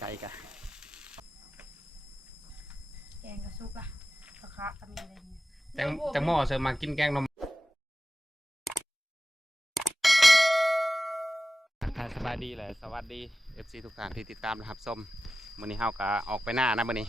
ไก่กะแกงกระซุกอะกระคะก็มีอะไรเนี่ยแตงแตงโมเสริมมากินแกงนมทักทายสบายดีแหละสวัสดี FC ทุกท่านที่ติดตามนะครับส้มมื้อนี้เฮากะออกไปหน้านะมื้อนี้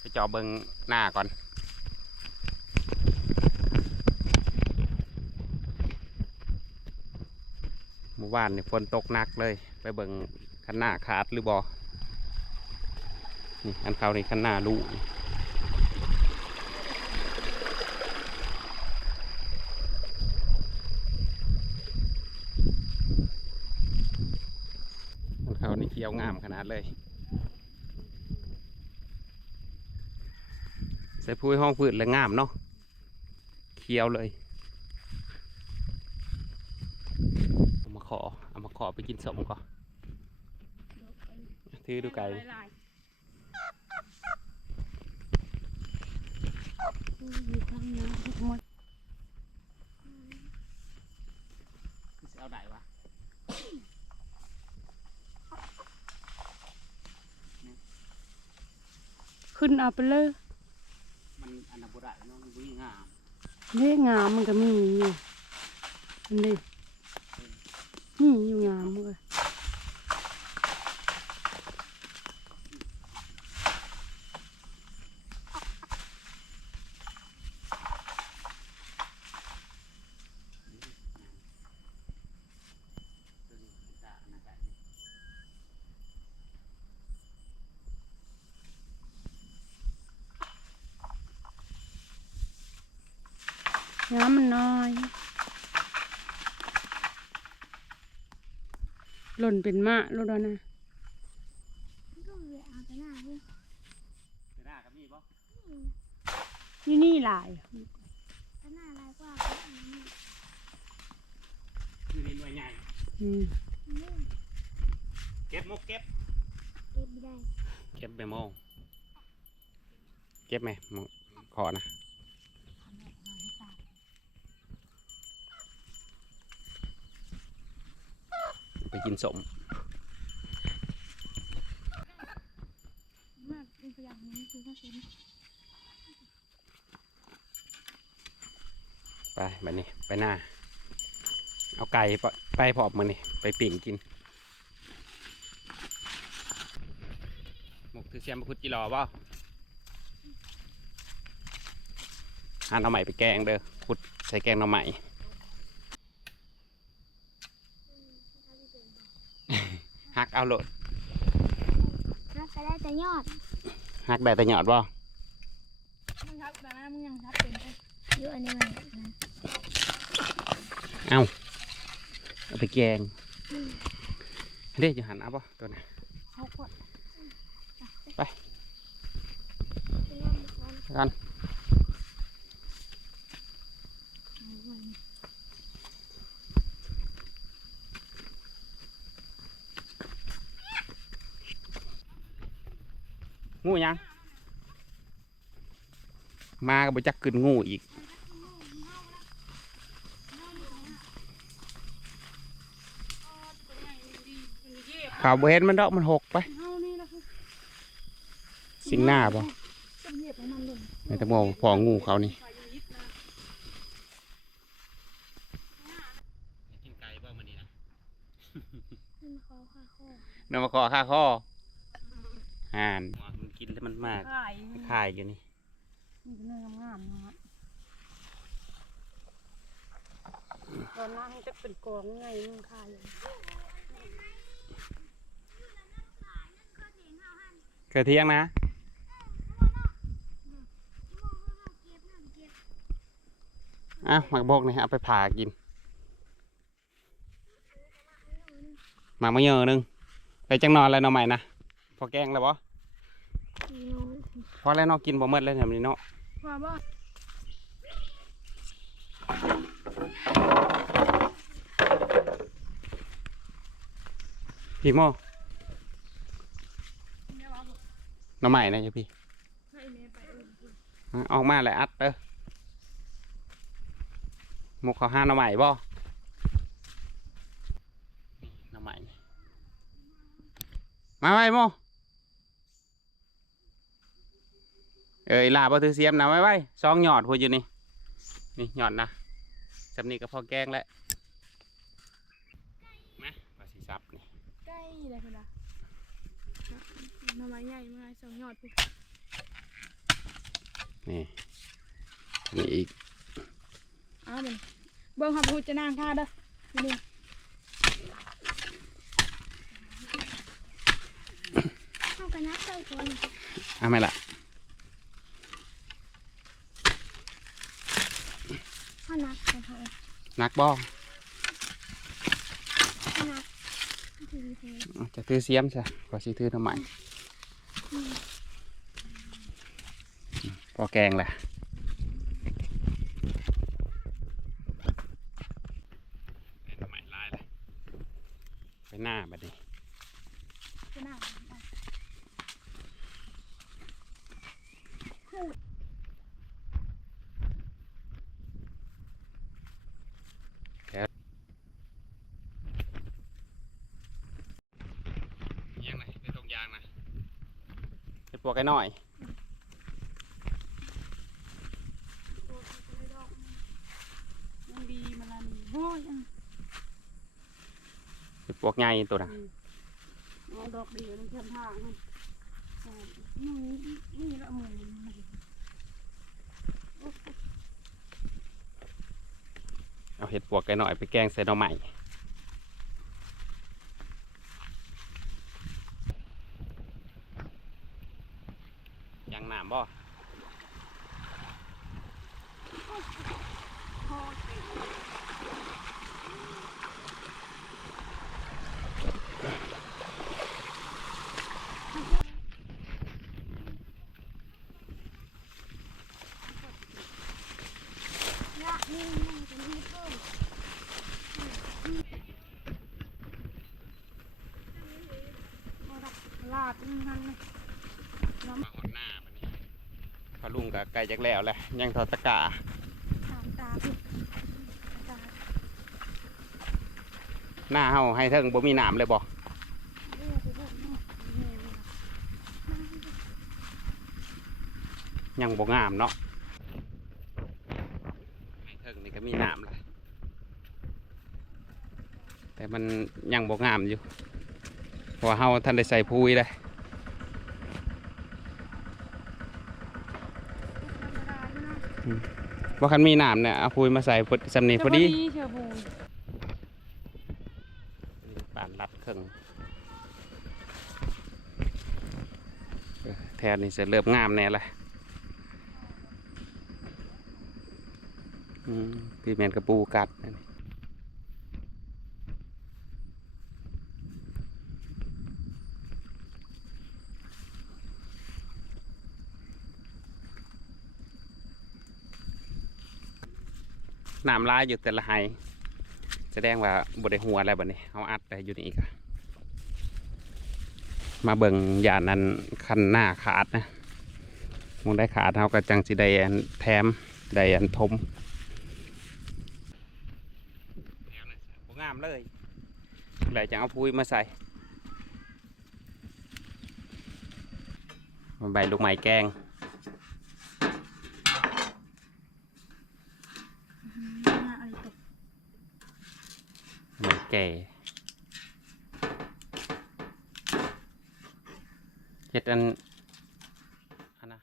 ไปเจอเบิงหน้าก่อน เมื่อวานนี่ฝนตกหนักเลย ไปเบิงคันหน้าขาดหรือบ่ นี่อันเขาในี่คันหน้าลูนี่อันเขานี่เขียวงามขนาดเลยใส่พุ้ยห้องพืชเลยงามเนาะเขียวเลยเอามาขอเอามาขอไปกินสมก่อนถือดูไก่ ดิลายอยู่ข้างน้ำทุกหมดเอาไหนวะขึ้นเอาไปเลยมันอันนั้นบุได้เนาะมันวิ่งงามเล่งามมันก็มีอยู่อันนี้นี่อยู่งามเลย ตัวนี้จะอันนั้นไก่ น้ำมันน้อย หล่นเป็นมะรู้แล้วนะก็เหลือเอาไปหน้าเพื่อนเดี๋ยวหน้ากับมีบ่นี่นี่หลายไปหน้าอะไรกว่าก็อันนี้คือในหน่วยใหญ่อืมนี่เก็บมุกเก็บ เก็บไม่ได้ เก็บไปโมงเก็บไหมมองขอนะ ไปกินสมมากเป็นอย่างนี้คือก็เช่นไปแบบนี้ไปหน้า เอาไก่ไปพอบมือนี่ไปปิ่งกินหมกถือเสียมมาคุดจิรอบ่หาหน่อใหม่ไปแกงเด้อขุดใส่แกงหน่อใหม่ หักเอาโหลดนับไปได้แต่ยอดหักได้แต่หยอดบ่ มึงทับแต่นะมึงยังทับเป็นไป เยอะอันนี้มันนะ เอาไปแกงเด้จะหันเอาบ่ตัวนี้ เขากด ไป กัน งูยัง มาก็บ่จักขึ้นงูอีกข่าวบ่เห็นมันดอกมันหกไปเฮานี่นะคือสิงหน้าบ่จะเหยียบของมันเลยในตะโมพองูเขานี่กินไก่บ่มื้อนี้นะมันคอค่ะคอนำมาขอค่าข้ออ่านมันกินแล้วมันมากขายคายอยู่นี่ นี่เป็นเนื้องามๆเนาะตอนนั้นจะเป็นกองไงมึงคายอยู่เคยเที่ยงนะอะหมักบกนี่เอาไปผ่ากินหมักมะเยอะหนึงไปจังนอนแล้วเนาะใหม่นะพอแกงแล้วบ่พี่น้องพอแล้วเนาะกินบ่หมดเลยแบบนี้เนาะ ว่าบ่พี่โมเนี่ยว่าบ่หน้องใหม่นะจ๊ะพี่ให้แม่ไปเอออะออกมาเลยอัดเด้อหมกเขาห้าหน้องใหม่บ่หน้องใหม่นี่มาไว้โม เอ้ยลาบ่ถือเสียมนะไว้ไว้สองหยอดพูดอยู่นี่ นี่หยอดนะสำนีก็พอแกงแล้วมาว่าสิซับนี่ใกล้เลยคุณล่ะหน่อไม้ใหญ่มาสองยอดปุ๊บนี่นี่อีกเอามันเบิ่งหาพูดจะนางท่าเด้อนี่เข้ากันนักเจ้าคนเอาไหมล่ะ ข้า นักกันเถอะนักบ่ข้านักถือเถอะจะถือเสียมซะก็สิถือทำไมพอแกงแหละทำไมลายเลยไปหน้าบัดนี้จะนาง ยังไงเป็นตรงยางนะเป็นปวก ไอ้น้อยยังดีมาละนี่โอ้ยอะเป็นปวกใหญ่ตัวน่ะเอาดอกเดียวมันเทียมทางมันอ่ามึงนี่ละมึงเอาเห็ดปวกไอ้น้อยไปแกงใส่หน่อใหม่ยังหนามบ่ ละนี่นี่เป็นที่เพิ่ม ลาดมันนะ มาหอดหน้าบัดนี้พอลุงกับไก่จักแล้วแหละยังทอดตะกร้าถามตาพี่ตาหน้าเฮาให้เทิงบ่มีหนามเลยบ่เรียกไปเพิ่มเนาะแม่มันยังบ่งามเนาะให้เทิงนี่ก็มีหนามเลยแต่มันยังบ่งามอยู่เพราะว่าเฮาท่านได้ใส่พุยเลย ว่าคันมีหนามเนี่ยเอาพุยมาใส่พอดสำนีพอดีเชียวบูป่านรัดเครื่องเออแทนนี่จะเริ่มงามแน่ละอืมพี่แมนกระปูกัดอัน นี้น้ำลายอยู่แต่ละไฮแสดงว่าบไดหัวอะไรแบบนี้เอาอัดไปอยู่นี่อีกอะมาเบิ่งยานนั้นคันหน้าขาดนะมึงได้ขาดเขาก็จังสิได้อันแถมได้อันทมบ่งามเลยเลยจะเอาพุยมาใส่มาใบลูกไม้แกง อะไรตกเหมือนแก่เฮ็ดอันอันนะ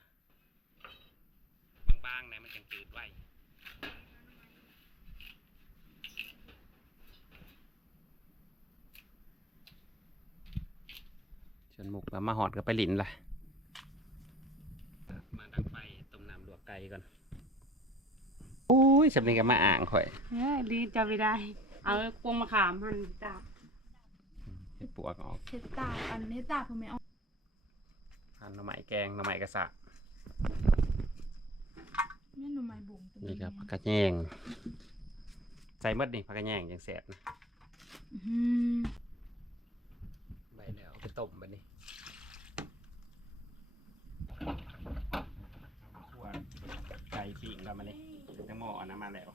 บางๆเนี่ยมันจังจืดไว้ชวนหมุกแล้วมาหอดก็ไปหลินละมาดังไฟต้มน้ำลวกไก่ก่อน โอ้ยสำนีก็มาอ่างข่อยเฮ้ยดีจะไม่ได้ เอาพวงมะขามหั่นจับเห็ดปวกออกเช็ดตาอันนี้ตาผมไม่เอาหั่นหน่อไม้แกงหน่อไม้กระสะแม่หน่อไม้บุ๋มนี่ครับผักกระแยงใส่หมดนี่ผักกระแยงอย่างแสบนะอืมใบแล้วเอาไปต้มบัดนี้ขั่วไก่ปิ้งแล้วมานี่ยัง หม้ออันนั้นมาแล้ว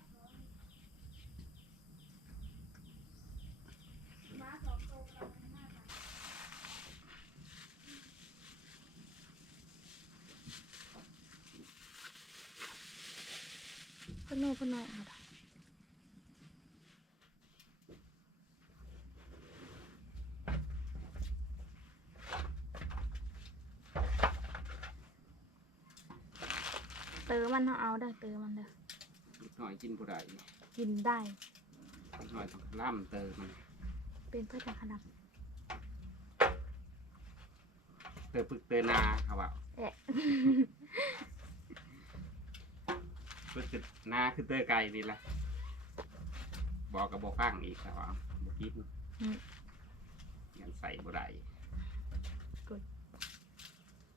โน่พนอยเอาล่ะเตอมันเอาเอาได้เตอมันเด้อ หน่อยกินผู้ใดกินได้ หน่อยต้องล่ำเติมมันเป็นเพื่อจะขนาดเติมปึกเติมนาเขาว่าแอะปึกเติมนาคือเติมไก่นี่แหละบอกกับบอกฟังอีกเขาว่าบอกกินอืมยันใส่ผู้ใด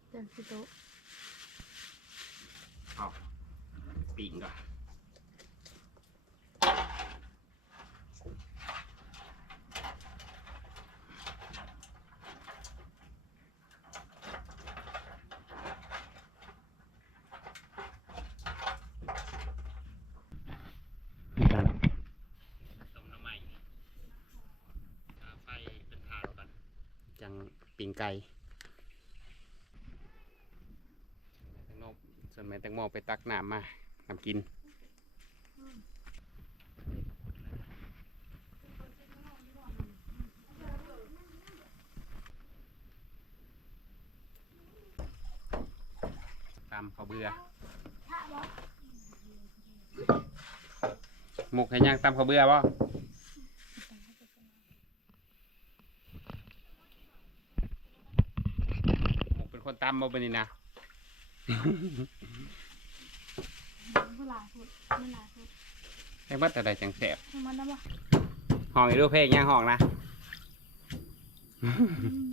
เดินสิโตะเอาปิ่งก่อนต้มน้ำใหม่ไฟเป็นทาวกันจังปิ่ง ไก่แตงโมส่วนแม่แตงโมไปตักน้ำมาทำกินตามเขาเบื่อหมกให้ย่างตามเขาเบื่อบ่หมกเป็นคน ตามบ่เป็นนี่นะผู้หลายพูดไม่หลายพูดให้บัดอะไรจังแสบให้มันได้ปะห้องอีดูเพลงย่างห้องนะเป็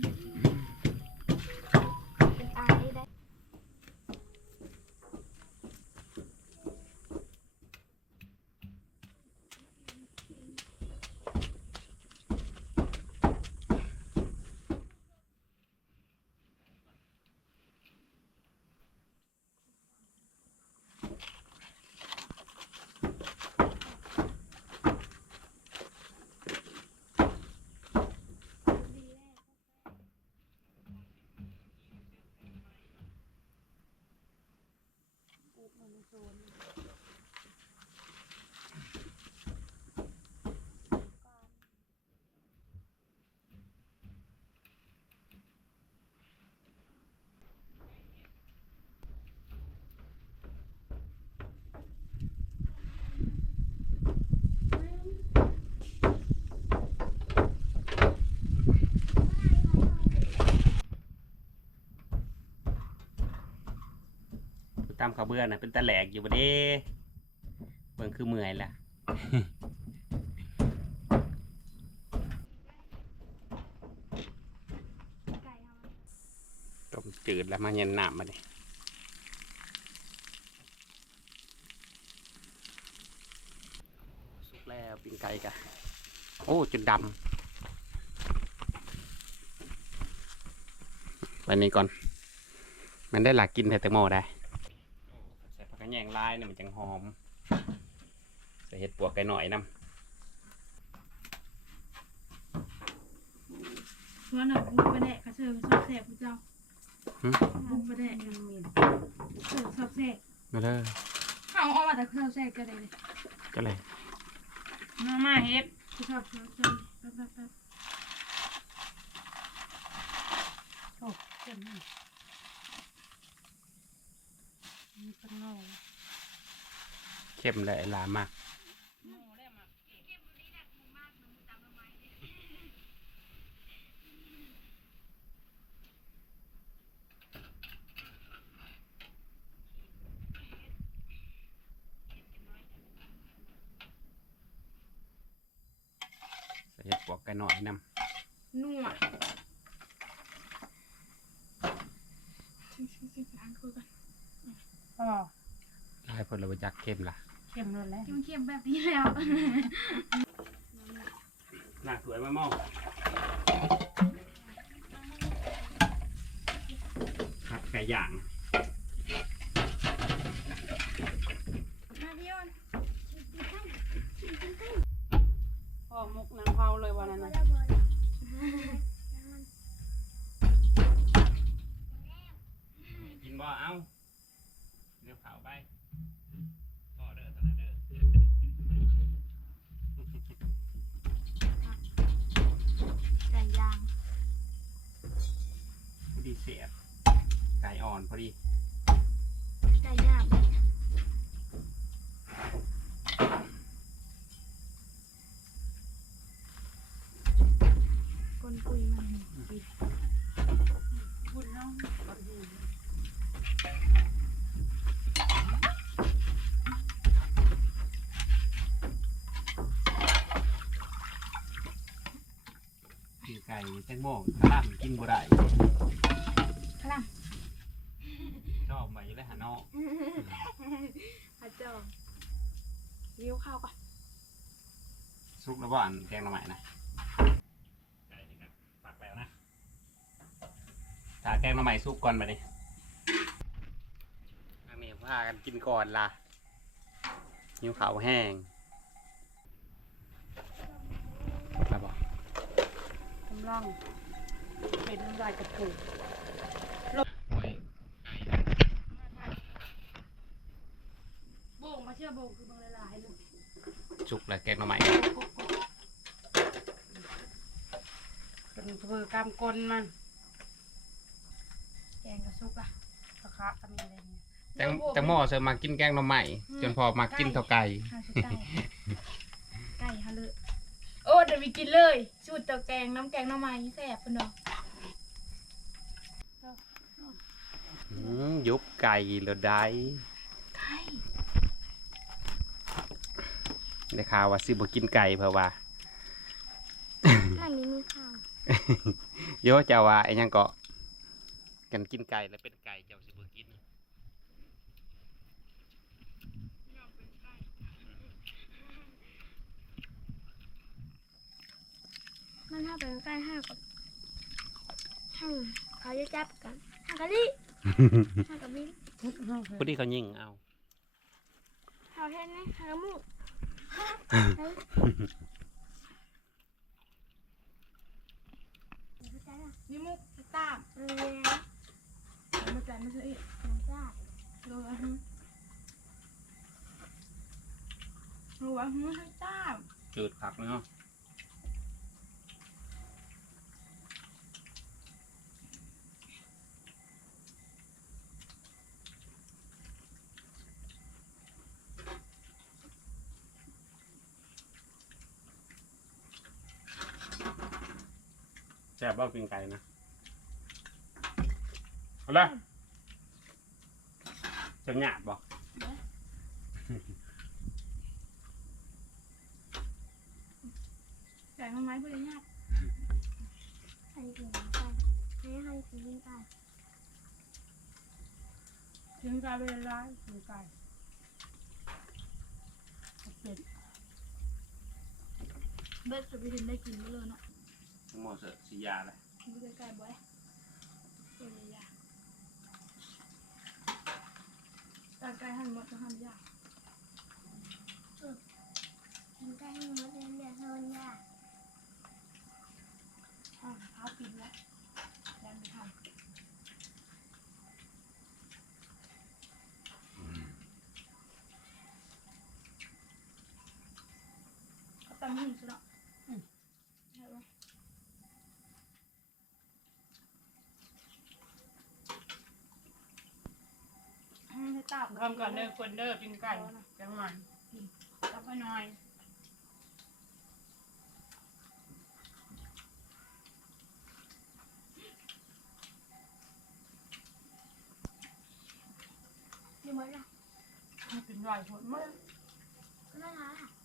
ตามขาวเบื่อนะเป็นตะแหลกอยู่บ่เด้เบิ่งคือเมื่อยละต้มจืดแล้วมาเย็นน้ำมาดิสุกแล้วปิ้งไก่กะโอ้จนดำไปนี่ก่อน มันได้หลักกินแต่แตงโมได้ แยงลายเนี่ยมันจังหอมใส่เห็ดปวกไก่หน่อยน้ส่วนน่ะบุกไปแดกกระเชิญสอบแสบผู้เจ้าหึบุกไปแดกเสิร์ฟสอบแสบำมาเลยเอาเอามาแต่สอบแสบก็ได้เลยก็เลยมามาเฮ็ดสอบสอบสอบแป๊บแป๊บแป๊บโอ้เจ็บนี่มีเป็นเงา เข้มเลยลามากใส่เห็ดปวกไก่หน่อยน้นัวชิชิชิล้างคือกันอ๋อำลายพลบจักเข้มล่ะ เข้มเลยแหละเค็มๆแบบนี้แล้วหน้าสวยมากมองผักไก่ย่างมาพี่ยอนพ่อมุกนางเผาเลยวันนั้นนะ เสียบไก่อ่อนพอดีไก่ย่างกลปุยมันปุยบุญน้องกินไก่แตงโมกระลำกินบ่ได้ พลัง ช อบมาอยู่แล้วหาเนอกอาจองริ้วข้าวก่อนซุกแล้วบ่อันแกงหน่อไม้นะไก่นี่ครับปักแล้วนะถ้าแกงหน่อไม้ซุกก่อนมาดิอันนี้พากันกินก่อนล่ะหิวข้าวแห้งแล้วบอกกำลังเป็นน้ำลายกระปุก โอ้ย โบกมาเชื่อโบกคือบางหลายๆลูกซุกแล้วแกงหน่อไม้เป็นเพื่อกำกลมัน แกงกระซุกอะตะคะก็มีอะไรเนี่ยแตงแตงโมเสมากินแกงหน่อไม้จนพอมากินเท่าไก่ข้าวชุดไก่ไก่ฮะเลยโอ้เดี๋ยวมีกินเลยสูตรเตาแกงน้ำแกงหน้ำไม้แซ่บเพิ่นดอกยุบไก่แล้วได้ ไก่ ได้ข่าวว่าสิบ่กินไก่เพราะว่าไก่ไม่มีข้าวโยเจ้าว่าไอ้หยังเกาะกันกินไก่แล้วเป็นไก่เจ้าสิบ่กินมันถ้าไปใกล้ห้ากับห้างเขาจะจับกันห้างกะลิห้างกะลิพอดีเขายิงเอาเขาเห็นไหมห้างกะมุก นี่มุกตามเออเอามาจ่ายมาซื้ออีกน้ำจ้ารู้ว่าฮึรู้ว่าฮึให้ตามจืดผักเนาะ แซ่บบ่กินไก่นะเอาละจะหยาบบ่จ่ายมาไหมเพื่อนญาติให้กินไก่ให้ให้กินไก่ถึงกายเป็นร้ายถึงกายเป็ดเบิร์ดจะไปถึงได้กินมาเลยเนาะ ทั้งหมดเสร็จสียาเลยไม่ได้ไก่บ่อยเออยาตาไก่หั่นหมดจะหันยากนไก่ให้หมดเลยเนี่ยโซนยา อะเท้าปิดแล้วยังไม่ทำก็ตำหิ้งซะเนาะอืมได้ปะให้ ให้ตามทำก่อนเด้อคนเด้อกินไก่จังหวะตับไปหน่อยอยู่หมดละให้เป็นรอยหดมากไม่ล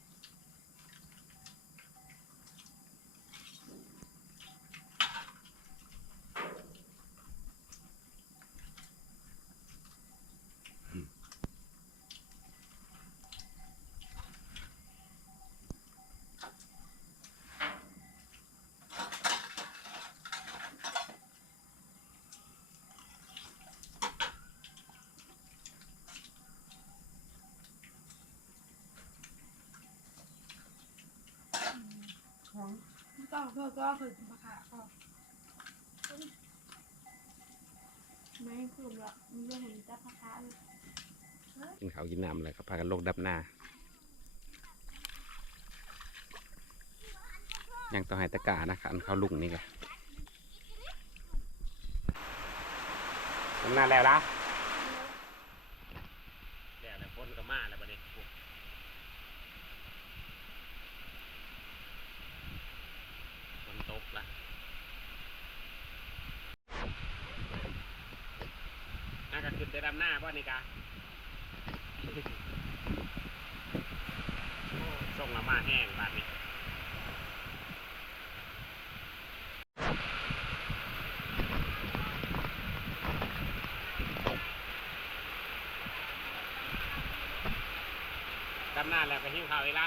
ก็ก็ก็คือมะขามก็ไม่คือละมีเรื่องเห็นจับมะขาเลยกินข้าวกินน้ำเลยครับพากันลงดับหน้ายังต้องให้ตะกร้านะครับอันข้าวลุงนี่ไงทำนาแล้วละแล้วแต่คนก็มาแล้วบัดนี้ฝนตกละน่าจะขึ้นไปดำ หน้าป่ะนี่กะส่งละมาแห้งบาดนี้ดำหน้าแล้วไปหิ้วข้าวอีกละ